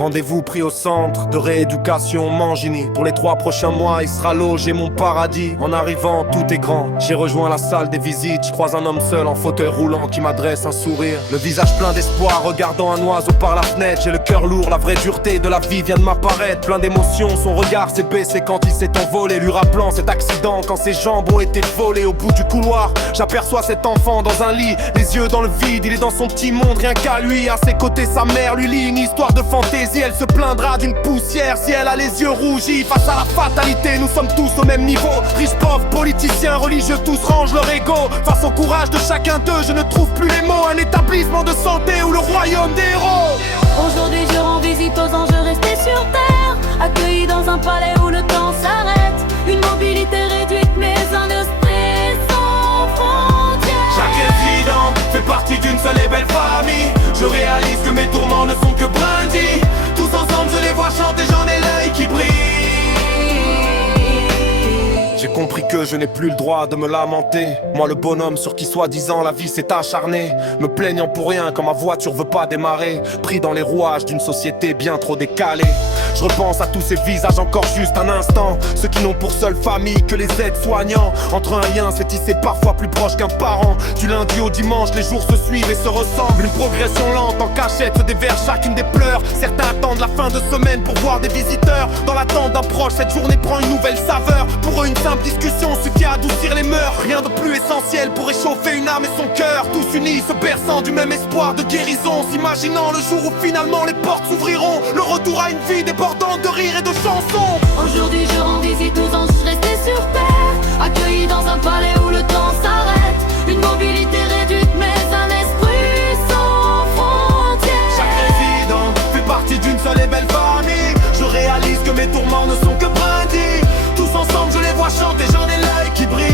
Rendez-vous pris au centre de rééducation Mangini. Pour les 3 prochains mois, il sera logé mon paradis. En arrivant, tout est grand. J'ai rejoint la salle des visites. Je croise un homme seul en fauteuil roulant qui m'adresse un sourire. Le visage plein d'espoir, regardant un oiseau par la fenêtre. J'ai le cœur lourd, la vraie dureté de la vie vient de m'apparaître. Plein d'émotions, son regard s'est baissé quand il s'est envolé. Lui rappelant cet accident quand ses jambes ont été volées. Au bout du couloir, j'aperçois cet enfant dans un lit, les yeux dans le vide. Il est dans son petit monde, rien qu'à lui. À ses côtés, sa mère lui lit une histoire de fantaisie. Elle se plaindra d'une poussière si elle a les yeux rougis. Face à la fatalité, nous sommes tous au même niveau. Riches, pauvres, politiciens, religieux, tous rangent leur ego. Face au courage de chacun d'eux, je ne trouve plus les mots. Un établissement de santé ou le royaume des héros. Aujourd'hui je rends visite aux anges restés sur terre, accueillis dans un palais où le temps s'arrête. Une mobilité réduite mais un esprit sans frontières. Chaque résident fait partie d'une seule et belle famille. Je réalise que mes tourments ne sont que brindilles. Tous ensemble je les vois chanter, j'en ai l'œil qui brille. J'ai compris que je n'ai plus le droit de me lamenter. Moi le bonhomme sur qui soi-disant la vie s'est acharnée, me plaignant pour rien quand ma voiture veut pas démarrer. Pris dans les rouages d'une société bien trop décalée. Je repense à tous ces visages encore juste un instant. Ceux qui n'ont pour seule famille que les aides-soignants. Entre un lien c'est tissé parfois plus proche qu'un parent. Du lundi au dimanche les jours se suivent et se ressemblent. Une progression lente en cachette se déverse chacune des pleurs. Certains attendent la fin de semaine pour voir des visiteurs. Dans l'attente d'un proche cette journée prend une nouvelle saveur. Pour eux une simple discussion suffit à adoucir les mœurs. Rien de plus essentiel pour réchauffer une âme et son cœur. Tous unis se berçant du même espoir de guérison, s'imaginant le jour où finalement les portes s'ouvriront. Le retour à une vie débordante de rire et de chansons. Aujourd'hui je rends visite aux anges restés sur terre, accueillis dans un palais où le temps s'arrête. Une mobilité réduite mais un esprit sans frontières. Chaque résident fait partie d'une seule et belle famille. Je réalise que mes tourments ne sont que brindilles. Tous ensemble je les vois chanter, j'en ai l'œil qui brille.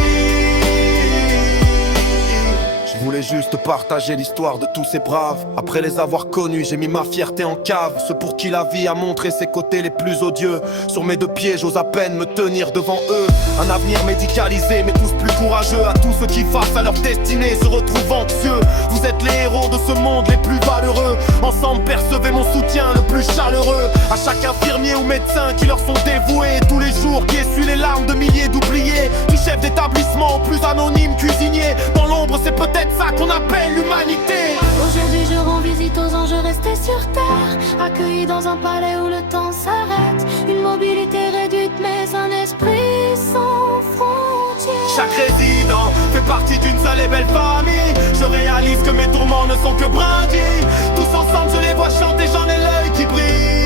Je voulais juste partager l'histoire de tous ces braves. Après les avoir connus, j'ai mis ma fierté en cave. Ceux pour qui la vie a montré ses côtés les plus odieux. Sur mes 2 pieds, j'ose à peine me tenir devant eux. Un avenir médicalisé, mais tous plus courageux. À tous ceux qui face à leur destinée se retrouvent anxieux. Vous êtes les héros de ce monde les plus valeureux. Ensemble percevez mon soutien le plus chaleureux. À chaque infirmier ou médecin qui leur sont dévoués tous les jours, qui essuie les larmes de milliers d'oubliés. Du chef d'établissement au plus anonyme cuisinier. Dans l'ombre c'est peut-être ça qu'on appelle l'humanité. Aujourd'hui je rends visite aux anges restés sur terre, accueillis dans un palais où le temps s'arrête. Une mobilité réduite mais un esprit sans frontières. Chaque résident fait partie d'une seule et belle famille. Je réalise que mes tourments ne sont que brindilles. Tous ensemble je les vois chanter, j'en ai l'œil qui brille.